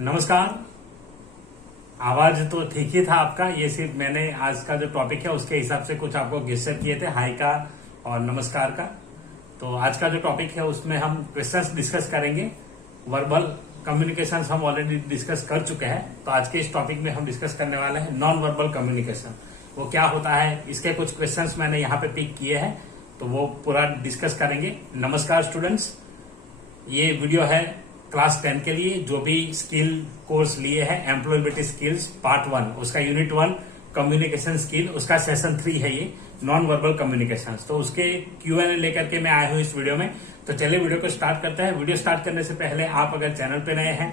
नमस्कार। आवाज तो ठीक ही था आपका। ये सिर्फ मैंने आज का जो टॉपिक है उसके हिसाब से कुछ आपको गेस्चर किए थे, हाई का और नमस्कार का। तो आज का जो टॉपिक है उसमें हम क्वेश्चंस डिस्कस करेंगे। वर्बल कम्युनिकेशन हम ऑलरेडी डिस्कस कर चुके हैं, तो आज के इस टॉपिक में हम डिस्कस करने वाले हैं नॉन वर्बल कम्युनिकेशन। वो क्या होता है, इसके कुछ क्वेश्चंस मैंने यहाँ पे पिक किए हैं, तो वो पूरा डिस्कस करेंगे। नमस्कार स्टूडेंट्स, ये वीडियो है क्लास 10 के लिए जो भी स्किल कोर्स लिए हैं, एम्प्लॉयबिलिटी स्किल्स पार्ट 1, उसका यूनिट 1 कम्युनिकेशन स्किल, उसका सेशन 3 है ये नॉन वर्बल कम्युनिकेशन। तो उसके Q&A लेकर के मैं आया हूँ इस वीडियो में। तो चलिए वीडियो को स्टार्ट करते हैं। वीडियो स्टार्ट करने से पहले आप अगर चैनल पे नए हैं,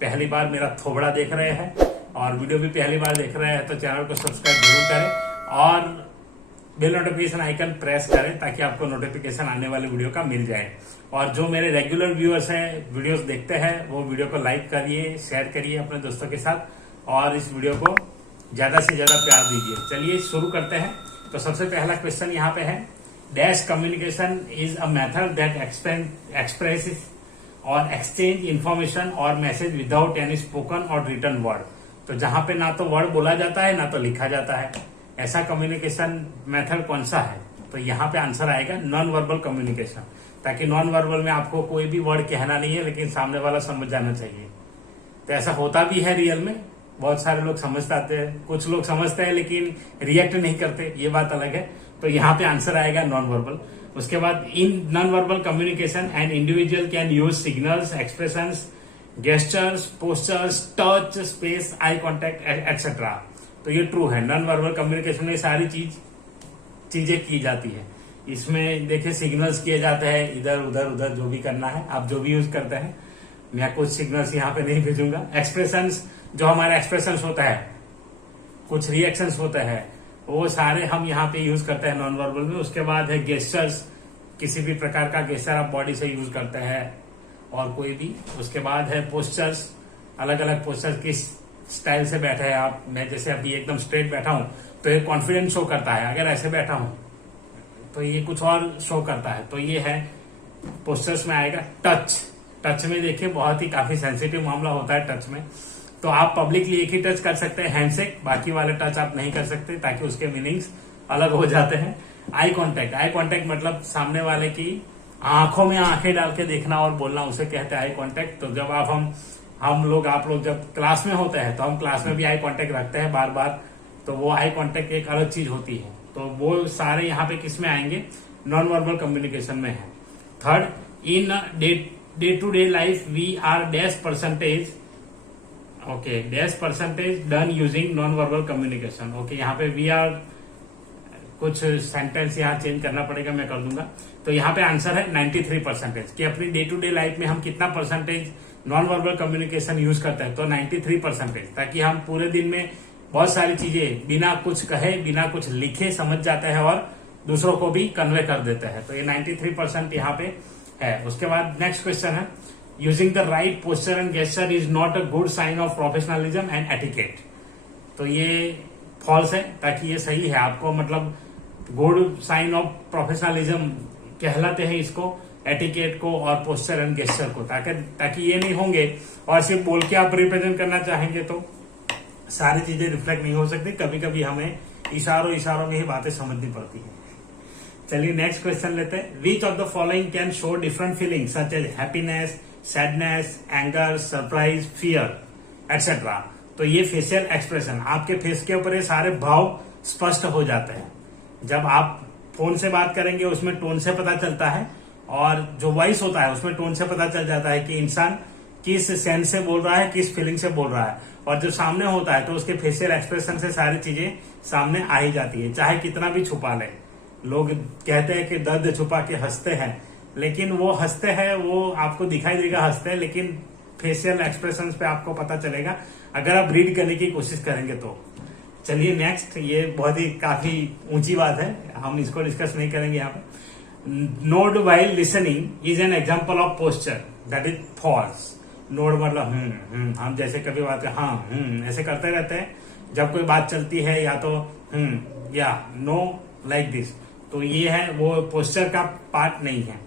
पहली बार मेरा थोबड़ा देख रहे हैं और वीडियो भी पहली बार देख रहे हैं, तो चैनल को सब्सक्राइब जरूर करें और बेल नोटिफिकेशन आइकन प्रेस करें ताकि आपको नोटिफिकेशन आने वाले वीडियो का मिल जाए। और जो मेरे रेगुलर व्यूअर्स हैं, वीडियोस देखते हैं, वो वीडियो को लाइक करिए, शेयर करिए अपने दोस्तों के साथ और इस वीडियो को ज्यादा से ज्यादा प्यार दीजिए। चलिए शुरू करते हैं। तो सबसे पहला क्वेश्चन यहाँ पे है, dash communication is a method that express और एक्सचेंज इंफॉर्मेशन और मैसेज विदाउट एनी स्पोकन और रिटन वर्ड। तो जहां पे ना तो वर्ड बोला जाता है ना तो लिखा जाता है, ऐसा कम्युनिकेशन मेथड कौन सा है? तो यहाँ पे आंसर आएगा नॉन वर्बल कम्युनिकेशन। ताकि नॉन वर्बल में आपको कोई भी वर्ड कहना नहीं है, लेकिन सामने वाला समझ जाना चाहिए। तो ऐसा होता भी है रियल में, बहुत सारे लोग समझते हैं, कुछ लोग समझते हैं लेकिन रिएक्ट नहीं करते, ये बात अलग है। तो यहाँ पे आंसर आएगा नॉन वर्बल। उसके बाद in non verbal communication an individual can use signals, expressions, gestures, postures, touch, space, eye contact etcetera. तो ये ट्रू है। नॉन वर्बल कम्युनिकेशन में सारी चीजें की जाती है। इसमें देखिए सिग्नल्स किए जाते हैं, इधर उधर उधर जो भी करना है, आप जो भी यूज करते हैं। मैं कुछ सिग्नल्स यहाँ पे नहीं भेजूंगा। एक्सप्रेशंस, जो हमारा एक्सप्रेशंस होता है, कुछ रिएक्शंस होते हैं, वो सारे हम यहाँ पे यूज करते हैं नॉन वर्बल में। उसके बाद है गेस्चर्स, किसी भी प्रकार का गेस्चर आप बॉडी से यूज करते हैं और कोई भी। उसके बाद है पोस्चर्स, अलग अलग पोस्चर्स, किस स्टाइल से बैठे हैं आप। मैं जैसे अभी एकदम स्ट्रेट बैठा हूं तो ये कॉन्फिडेंस शो करता है, अगर ऐसे बैठा हूं तो ये कुछ और शो करता है। तो ये है पोस्चर्स में आएगा। टच में देखिए बहुत ही काफी सेंसिटिव मामला होता है टच में। तो आप पब्लिकली एक ही टच कर सकते हैं, हैंडशेक, बाकी वाले टच आप नहीं कर सकते ताकि उसके मीनिंग्स अलग हो जाते हैं। आई कॉन्टेक्ट मतलब सामने वाले की आंखों में आंखें डाल के देखना और बोलना, उसे कहते हैं आई कॉन्टेक्ट। तो जब आप लोग जब क्लास में होते हैं तो हम क्लास में भी आई कांटेक्ट रखते हैं बार बार, तो वो आई कांटेक्ट एक अलग चीज होती है। तो वो सारे यहाँ पे किस में आएंगे? नॉन वर्बल कम्युनिकेशन में है। Third, in day to day life we are dash percentage done using non verbal communication. Okay, यहाँ पे वी आर कुछ सेंटेंस यहाँ चेंज करना पड़ेगा, मैं कर दूंगा। तो यहाँ पे आंसर है 93% कि अपनी डे टू डे लाइफ में हम कितना percentage non verbal communication use करते हैं। तो 93%, ताकि हम पूरे दिन में बहुत सारी चीजें बिना कुछ कहे, बिना कुछ लिखे समझ जाते हैं और दूसरों को भी कन्वे कर देते हैं। तो ये 93% यहाँ पे है। उसके बाद नेक्स्ट क्वेश्चन है, using the right posture and gesture is not a good sign of professionalism and etiquette. तो ये फॉल्स है, ताकि ये सही है। आपको मतलब गुड साइन ऑफ प्रोफेशनलिज्म कहलाते हैं इसको, एटिकेट को और पोस्चर एंड गेस्चर को, ताकि ये नहीं होंगे और सिर्फ बोल के आप रिप्रेजेंट करना चाहेंगे तो सारी चीजें रिफ्लेक्ट नहीं हो सकती। कभी कभी हमें इशारों में ही बातें समझनी पड़ती है। चलिए नेक्स्ट क्वेश्चन लेते हैं। Which of the following can show different feelings such as happiness, sadness, anger, surprise, fear etcetera. तो ये फेशियल एक्सप्रेशन, आपके फेस के ऊपर ये सारे भाव स्पष्ट हो जाते हैं। जब आप फोन से बात करेंगे उसमें टोन से पता चलता है, और जो वॉइस होता है उसमें टोन से पता चल जाता है कि इंसान किस सेंस से बोल रहा है, किस फीलिंग से बोल रहा है। और जो सामने होता है तो उसके फेशियल एक्सप्रेशन से सारी चीजें सामने आ ही जाती है, चाहे कितना भी छुपा ले। लोग कहते हैं कि दर्द छुपा के हंसते हैं, लेकिन वो हंसते हैं, वो आपको दिखाई देगा हंसते हैं, लेकिन फेशियल एक्सप्रेशन पे आपको पता चलेगा अगर आप रीड करने की कोशिश करेंगे तो। चलिए नेक्स्ट, ये बहुत ही काफी ऊंची बात है, हम इसको डिस्कस नहीं करेंगे यहाँ पे। Nod while listening is an example of posture that is false. Nod मतलब हम जैसे कभी बात ऐसे करते रहते हैं जब कोई बात चलती है, या तो या नो लाइक दिस। तो ये है वो पोस्चर का पार्ट नहीं है।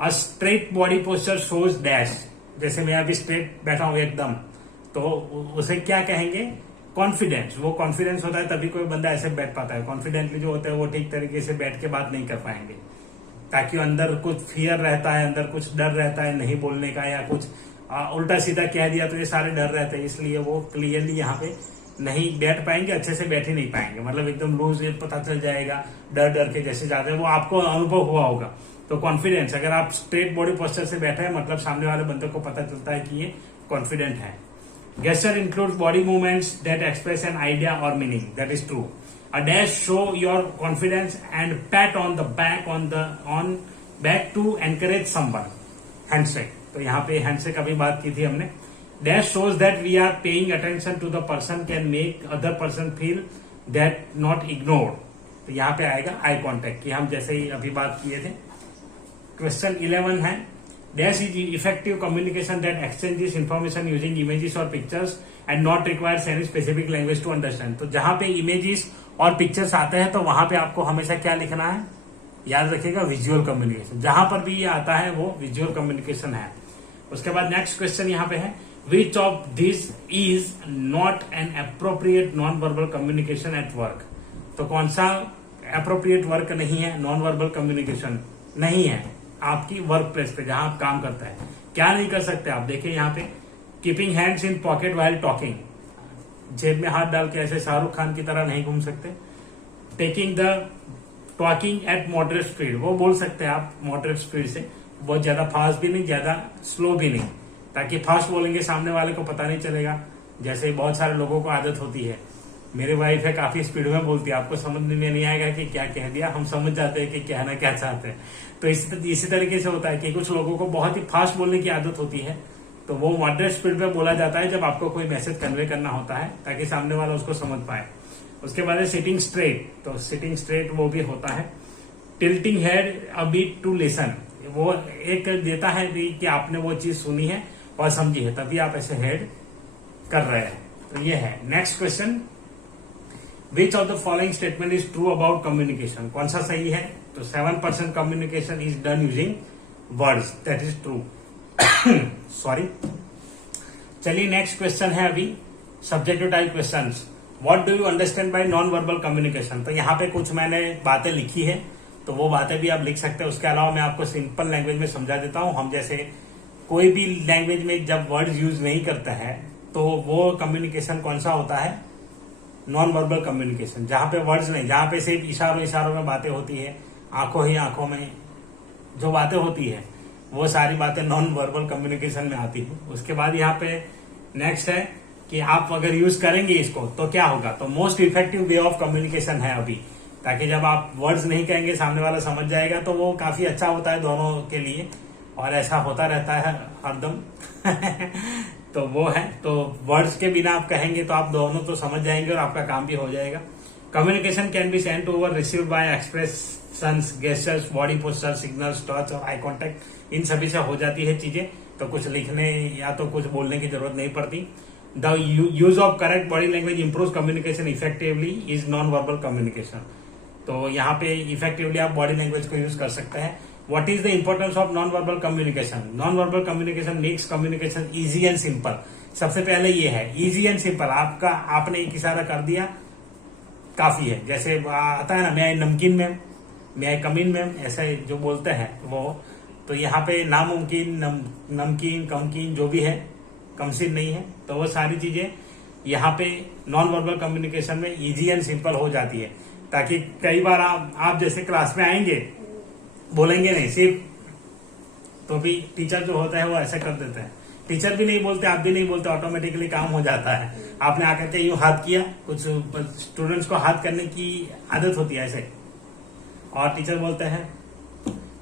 A straight body posture shows dash, जैसे मैं अभी स्ट्रेट बैठा हूं एकदम, तो उसे क्या कहेंगे, कॉन्फिडेंस। वो कॉन्फिडेंस होता है तभी कोई बंदा ऐसे बैठ पाता है। कॉन्फिडेंटली जो होता है वो ठीक तरीके से बैठ के बात नहीं कर पाएंगे, ताकि अंदर कुछ फियर रहता है, अंदर कुछ डर रहता है नहीं बोलने का, या कुछ उल्टा सीधा कह दिया तो ये सारे डर रहते हैं, इसलिए वो क्लियरली यहाँ पे नहीं बैठ पाएंगे, अच्छे से बैठ ही नहीं पाएंगे। मतलब एकदम लूज पता चल जाएगा, डर डर के जैसे जाते हैं, वो आपको अनुभव हुआ होगा। तो कॉन्फिडेंस, अगर आप स्ट्रेट बॉडी पोस्चर से बैठे हैं मतलब सामने वाले बंदे को पता चलता है कि ये कॉन्फिडेंट है। Gesture includes body movements that express an idea or meaning. That is true. A dash show your confidence and pat on the back to encourage someone. Handshake. तो यहाँ पे handshake अभी बात की थी हमने. Dash shows that we are paying attention to the person, can make other person feel that not ignored. तो यहाँ पे आएगा eye contact कि हम जैसे ही अभी बात किए थे। Question 11 है, Dash is effective communication that exchanges information using images or pictures and not requires any specific language to understand. तो जहां पे images और pictures आते हैं तो वहां पे आपको हमेशा क्या लिखना है, याद रखिएगा विजुअल कम्युनिकेशन। जहां पर भी ये आता है वो विजुअल कम्युनिकेशन है। उसके बाद नेक्स्ट क्वेश्चन यहाँ पे है, which of this is not an appropriate non verbal communication at work. तो कौन सा अप्रोप्रिएट वर्क नहीं है, नॉन वर्बल कम्युनिकेशन नहीं है आपकी वर्क प्लेस पे जहां आप काम करता है। क्या नहीं कर सकते आप, देखिए यहाँ पे, keeping hands in pocket while talking, जेब में हाथ डाल के ऐसे शाहरुख खान की तरह नहीं घूम सकते। Taking the talking at moderate speed, वो बोल सकते हैं आप मॉडरेट स्पीड से, बहुत ज्यादा फास्ट भी नहीं, ज्यादा स्लो भी नहीं, ताकि फास्ट बोलेंगे सामने वाले को पता नहीं चलेगा। जैसे बहुत सारे लोगों को आदत होती है, मेरी वाइफ है काफी स्पीड में बोलती है, आपको समझ में नहीं आएगा कि क्या कह दिया, हम समझ जाते हैं कि कहना क्या चाहते हैं। तो इसी तरीके से होता है कि कुछ लोगों को बहुत ही फास्ट बोलने की आदत होती है, तो वो मॉडरेट स्पीड पे बोला जाता है जब आपको कोई मैसेज कन्वे करना होता है, ताकि सामने वाला उसको समझ पाए। उसके बाद है सिटिंग स्ट्रेट, तो सिटिंग स्ट्रेट वो भी होता है। Tilting head a bit to listen, वो एक देता है कि आपने वो चीज सुनी है और समझी है, तभी आप ऐसे हेड कर रहे हैं। तो ये है। Next question, which of the following statement is true about communication, कौन सा सही है। तो 7% communication is done using words, that is true. Sorry. चलिए नेक्स्ट क्वेश्चन है अभी subjective type questions. What do you understand by non verbal communication. तो यहाँ पे कुछ मैंने बातें लिखी है, तो वो बातें भी आप लिख सकते हैं। उसके अलावा मैं आपको सिंपल लैंग्वेज में समझा देता हूं। हम जैसे कोई भी लैंग्वेज में जब वर्ड्स यूज नहीं करता है तो वो कम्युनिकेशन कौन सा होता है, नॉन वर्बल कम्युनिकेशन, जहां पे वर्ड्स नहीं, जहां पे सिर्फ इशारों में बातें होती है, आंखों ही आंखों में जो बातें होती है, वो सारी बातें नॉन वर्बल कम्युनिकेशन में आती है। उसके बाद यहाँ पे नेक्स्ट है कि आप अगर यूज करेंगे इसको तो क्या होगा। तो most effective way of communication है अभी, ताकि जब आप वर्ड्स नहीं कहेंगे सामने वाला समझ जाएगा, तो वो काफी अच्छा होता है दोनों के लिए, और ऐसा होता रहता है हरदम। तो वो है, तो वर्ड्स के बिना आप कहेंगे तो आप दोनों तो समझ जाएंगे और आपका काम भी हो जाएगा। Communication can be sent over, received by expressions, gestures, body posture, signals, touch और आई कॉन्टेक्ट, इन सभी से हो जाती है चीजें, तो कुछ लिखने या तो कुछ बोलने की जरूरत नहीं पड़ती। The use of correct body language improve communication effectively is non verbal communication. तो यहाँ पे इफेक्टिवली आप बॉडी लैंग्वेज को यूज कर सकते हैं। What is the importance of non-verbal communication? Non-verbal communication makes communication easy and simple. सबसे पहले ये है easy and simple। आपने एक इशारा कर दिया काफी है। जैसे आता है ना, मैं नमकीन में, मैं कमीन में, ऐसे जो बोलते हैं वो, तो यहाँ पे नामुमकिन, नमकीन, कमकीन जो भी है, कमसिन नहीं है, तो वो सारी चीजें यहाँ पे नॉन वर्बल कम्युनिकेशन में इजी एंड सिंपल हो जाती है। ताकि कई बार आप जैसे क्लास में आएंगे, बोलेंगे नहीं सिर्फ, तो भी टीचर जो होता है वो ऐसा कर देते हैं। टीचर भी नहीं बोलते, आप भी नहीं बोलते, ऑटोमेटिकली काम हो जाता है। आपने आकर के यूं हाथ किया, कुछ स्टूडेंट्स को हाथ करने की आदत होती है ऐसे, और टीचर बोलते हैं,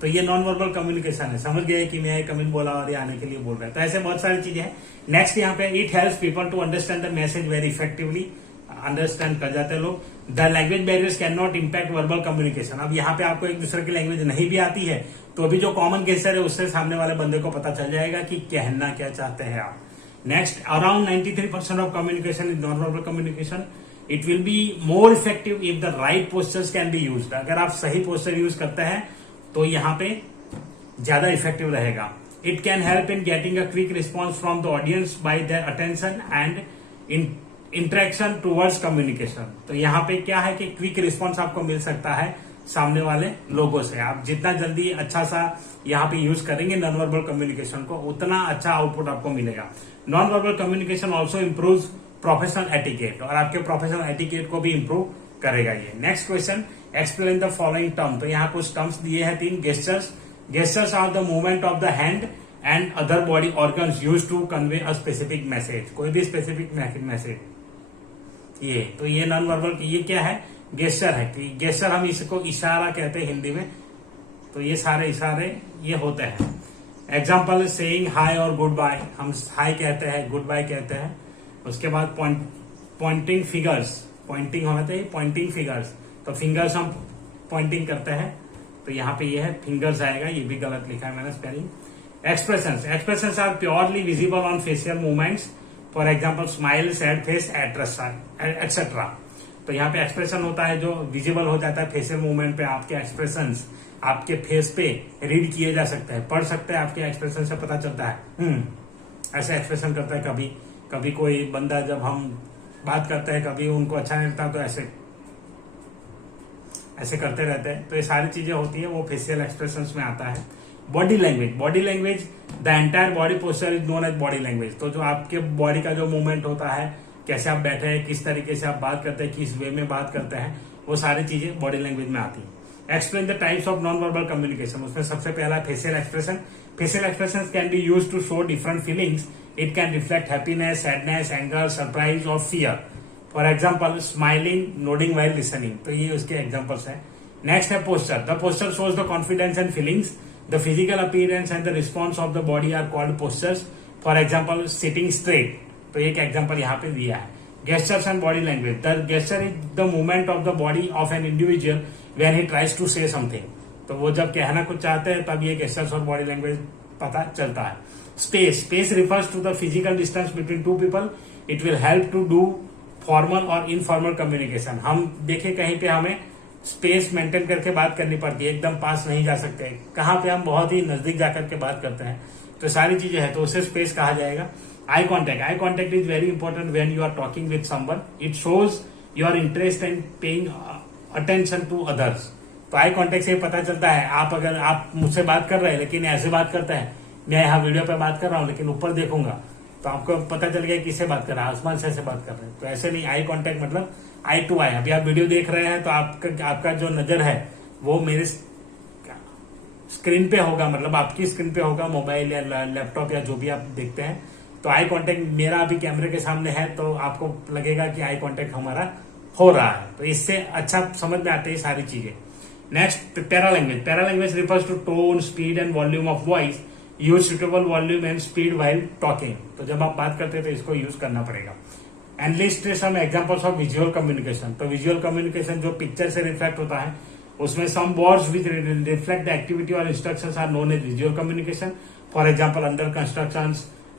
तो ये नॉन वर्बल कम्युनिकेशन है। समझ गए कि मैं कमिंग बोला और ये आने के लिए बोल रहा है। तो ऐसे बहुत सारी चीजें हैं। नेक्स्ट यहाँ पे, it helps people to understand the message very effectively, understand कर जाते हैं लोग। The language barriers can not impact verbal communication. अब यहाँ पे आपको एक दूसरे की लैंग्वेज नहीं भी आती है, तो अभी जो कॉमन गेस्चर है उससे सामने वाले बंदे को पता चल जाएगा कि कहना क्या चाहते हैं आप। Next, around 93% of communication is non verbal communication. It will be more effective if the right postures can be used. अगर आप सही पोस्चर यूज करते हैं तो यहाँ पे ज्यादा इफेक्टिव रहेगा। It can help in getting a quick response from the audience by their attention and interaction towards communication. तो यहाँ पे क्या है कि क्विक रिस्पॉन्स आपको मिल सकता है सामने वाले लोगों से. आप जितना जल्दी अच्छा सा यहाँ पे यूज करेंगे नॉन वर्बल कम्युनिकेशन को, उतना अच्छा आउटपुट आपको मिलेगा. Non verbal communication also improve professional etiquette, और आपके प्रोफेशनल एटिकेट को भी इम्प्रूव करेगा ये. Next question, explain the following term. तो यहाँ कुछ टर्म्स दिए हैं 3. Gestures. Gestures are the movement of the hand and other body organs used to convey a specific message. कोई भी स्पेसिफिक मैसेज. ये तो ये नॉन वर्बल, ये क्या है, गेस्चर है. कि गेस्चर हम इसको इशारा कहते हैं हिंदी में. तो ये सारे इशारे ये होते हैं. एग्जाम्पल, सेइंग हाई और गुड बाय. हम हाई कहते हैं, गुड बाय कहते हैं. उसके बाद पॉइंटिंग फिगर्स. पॉइंटिंग होना चाहिए, पॉइंटिंग फिगर्स. तो फिंगर्स हम पॉइंटिंग करते हैं. तो यहाँ पे ये है फिंगर्स आएगा, ये भी गलत लिखा है मैंने spelling. Expressions. Expressions are purely visible on facial movements. For example smile, sad face, etcetera. तो यहाँ पे एक्सप्रेशन होता है जो विजिबल हो जाता है फेशियल मूवमेंट पे. आपके एक्सप्रेशंस आपके फेस पे रीड किए जा सकते हैं, पढ़ सकते हैं. आपके एक्सप्रेशन से पता चलता है ऐसे एक्सप्रेशन करता है. कभी कभी कोई बंदा जब हम बात करते हैं, कभी उनको अच्छा नहीं लगता तो ऐसे करते रहते हैं. तो ये सारी चीजें होती है, वो फेशियल एक्सप्रेशंस में आता है. Body language. Body language, the entire body posture is known as body language. तो जो आपके बॉडी का जो मूवमेंट होता है, कैसे आप बैठे हैं, किस तरीके से आप बात करते हैं, किस वे में बात करते हैं, वो सारी चीजें बॉडी लैंग्वेज में आती है. Explain the types of non verbal communication. उसमें सबसे पहला facial expression. Facial expression can be use to show different feelings. It can reflect happiness, sadness, anger, surprise और fear. For example smiling, nodding while listening. तो ये उसके examples है. Next है posture. The posture shows the confidence and feelings. The physical appearance and the response of the body are called postures. For example sitting straight. तो एक example यहाँ पे दिया है. Gestures and body language. The gesture is the movement of the body of an individual when he tries to say something. तो वो जब कहना कुछ चाहते हैं तब ये गेस्चर्स और बॉडी लैंग्वेज पता चलता है. Space. Space refers to the physical distance between two people. It will help to do formal और इनफॉर्मल कम्युनिकेशन. हम देखें कहीं पे हमें स्पेस मेंटेन करके बात करनी पड़ती है, एकदम पास नहीं जा सकते. कहाँ पे हम बहुत ही नजदीक जाकर के बात करते हैं. तो सारी चीजें हैं, तो उसे स्पेस कहा जाएगा. Eye contact. Eye contact is very important when you are talking with someone. It shows your interest and paying attention to others. तो आई कॉन्टेक्ट से पता चलता है, आप अगर आप मुझसे बात कर रहे हैं लेकिन ऐसे बात करते हैं, मैं यहाँ वीडियो पे बात कर रहा हूँ लेकिन ऊपर देखूंगा तो आपको पता चल गया किससे बात कर रहा है, आसमान से बात कर रहे हैं. तो ऐसे नहीं. आई कॉन्टेक्ट मतलब आई टू आई. अभी आप वीडियो देख रहे हैं तो आपका जो नजर है वो मेरे स्क्रीन पे होगा, मतलब आपकी स्क्रीन पे होगा, मोबाइल या लैपटॉप या जो भी आप देखते हैं. तो आई कांटेक्ट मेरा अभी कैमरे के सामने है तो आपको लगेगा कि आई कांटेक्ट हमारा हो रहा है. तो इससे अच्छा समझ में आती है सारी चीजें. Next paralanguage. Paralanguage refers to tone, speed and volume of voice. Use suitable volume and speed while talking. तो जब आप बात करते हैं तो इसको यूज करना पड़ेगा. And list some examples of visual communication. तो विजुअल कम्युनिकेशन जो पिक्चर से रिफ्लेक्ट होता है, उसमें some words which reflect the activity और instructions are known as visual communication. For example under construction,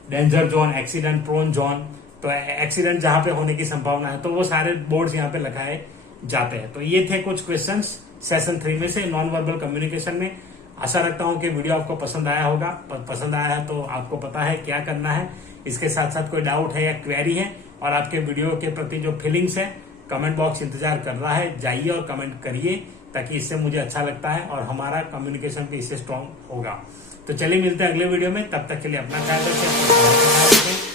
danger zone, accident prone zone. तो accident जहां पे होने की संभावना है तो वो सारे बोर्ड्स यहाँ पे लगाए जाते हैं. तो ये थे कुछ क्वेश्चंस सेशन 3 में से नॉन वर्बल कम्युनिकेशन में. आशा रखता हूं कि वीडियो आपको पसंद आया होगा. पसंद आया है तो आपको पता है क्या करना है. इसके साथ साथ कोई डाउट है या क्वेरी है और आपके वीडियो के प्रति जो फीलिंग्स है, कमेंट बॉक्स इंतजार कर रहा है. जाइए और कमेंट करिए ताकि इससे मुझे अच्छा लगता है और हमारा कम्युनिकेशन भी इससे स्ट्रांग होगा. तो चलिए मिलते हैं अगले वीडियो में. तब तक के लिए अपना ख्याल रखें.